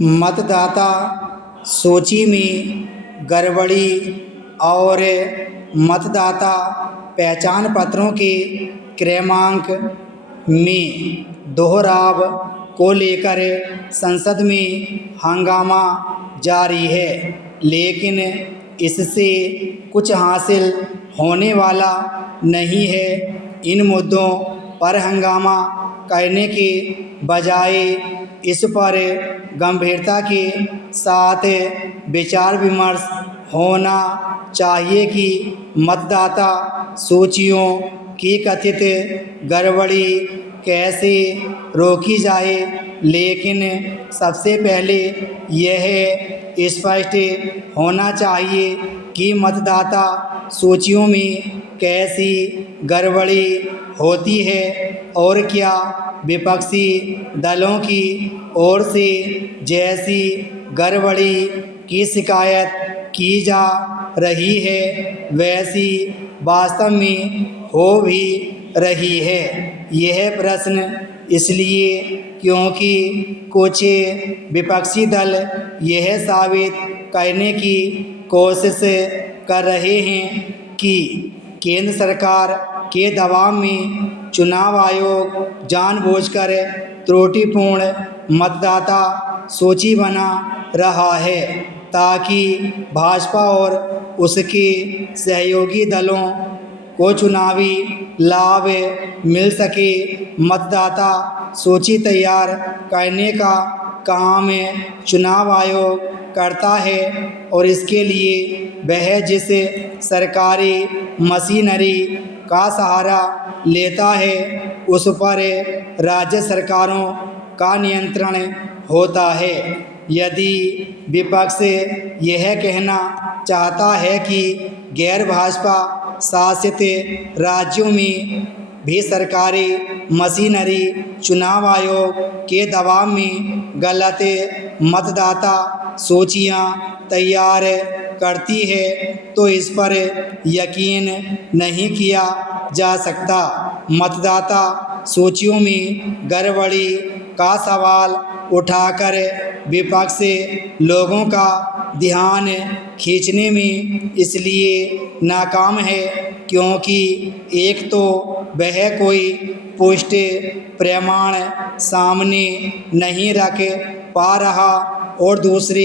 मतदाता सूची में गड़बड़ी और मतदाता पहचान पत्रों के क्रमांक में दोहराव को लेकर संसद में हंगामा जारी है, लेकिन इससे कुछ हासिल होने वाला नहीं है। इन मुद्दों पर हंगामा करने के बजाय इस पर गंभीरता के साथ विचार विमर्श होना चाहिए कि मतदाता सूचियों की कथित गड़बड़ी कैसे रोकी जाए। लेकिन सबसे पहले यह स्पष्ट होना चाहिए कि मतदाता सूचियों में कैसी गड़बड़ी होती है और क्या विपक्षी दलों की ओर से जैसी गड़बड़ी की शिकायत की जा रही है वैसी वास्तव में हो भी रही है। यह प्रश्न इसलिए क्योंकि कुछ विपक्षी दल यह साबित करने की कोशिश कर रहे हैं कि केंद्र सरकार के दबाव में चुनाव आयोग जानबूझकर त्रुटिपूर्ण मतदाता सूची बना रहा है ताकि भाजपा और उसके सहयोगी दलों को चुनावी लाभ मिल सके। मतदाता सूची तैयार करने का काम चुनाव आयोग करता है और इसके लिए वह जिस सरकारी मशीनरी का सहारा लेता है उस पर राज्य सरकारों का नियंत्रण होता है। यदि विपक्ष यह कहना चाहता है कि गैर भाजपा शासित राज्यों में भी सरकारी मशीनरी चुनाव आयोग के दबाव में गलत मतदाता सूचियां तैयार करती है तो इस पर यकीन नहीं किया जा सकता। मतदाता सूचियों में गड़बड़ी का सवाल उठाकर विपक्ष लोगों का ध्यान खींचने में इसलिए नाकाम है क्योंकि एक तो वह कोई पुष्टि प्रमाण सामने नहीं रख पा रहा और दूसरे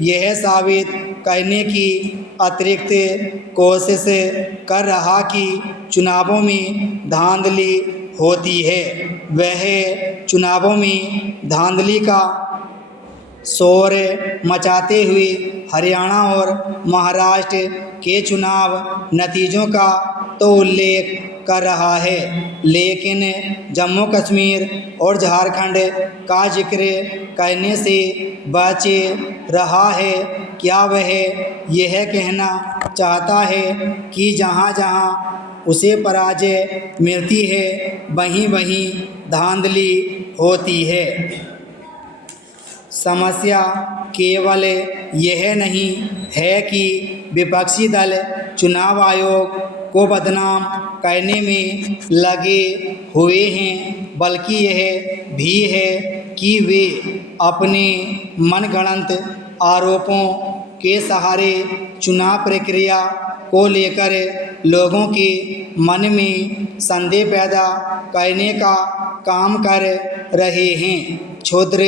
यह साबित करने की अतिरिक्त कोशिश कर रहा कि चुनावों में धांधली होती है। वह चुनावों में धांधली का शोर मचाते हुए हरियाणा और महाराष्ट्र के चुनाव नतीजों का तो उल्लेख कर रहा है, लेकिन जम्मू कश्मीर और झारखंड का जिक्र करने से बच रहा है। क्या वह यह कहना चाहता है कि जहां जहां उसे पराजय मिलती है वहीं वहीं धांधली होती है? समस्या केवल यह नहीं है कि विपक्षी दल चुनाव आयोग को बदनाम करने में लगे हुए हैं, बल्कि यह भी है कि वे अपने मनगढ़ंत आरोपों के सहारे चुनाव प्रक्रिया को लेकर लोगों के मन में संदेह पैदा करने का काम कर रहे हैं। क्षुद्र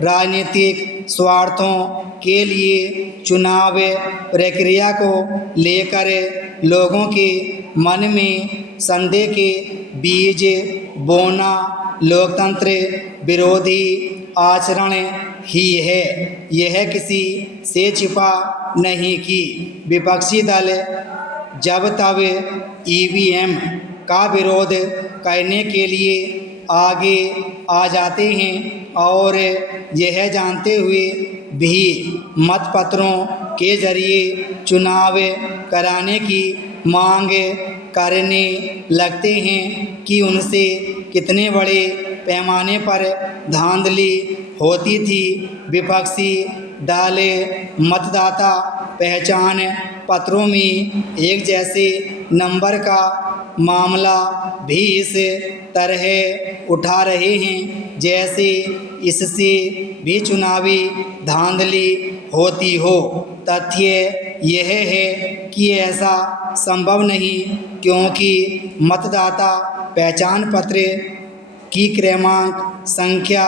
राजनीतिक स्वार्थों के लिए चुनाव प्रक्रिया को लेकर लोगों के मन में संदेह के बीज बोना लोकतंत्र विरोधी आचरण ही है। यह किसी से छिपा नहीं कि विपक्षी दल जब तब ईवीएम का विरोध करने के लिए आगे आ जाते हैं और यह जानते हुए भी मतपत्रों के जरिए चुनाव कराने की मांग करने लगते हैं कि उनसे कितने बड़े पैमाने पर धांधली होती थी। विपक्षी दल मतदाता पहचान पत्रों में एक जैसे नंबर का मामला भी इस तरह उठा रहे हैं जैसे इससे भी चुनावी धांधली होती हो। तथ्य यह है कि ऐसा संभव नहीं, क्योंकि मतदाता पहचान पत्र की क्रमांक संख्या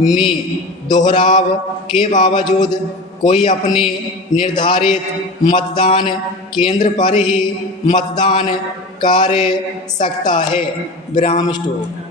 में दोहराव के बावजूद कोई अपने निर्धारित मतदान केंद्र पर ही मतदान कर सकता है। विराम स्टॉप।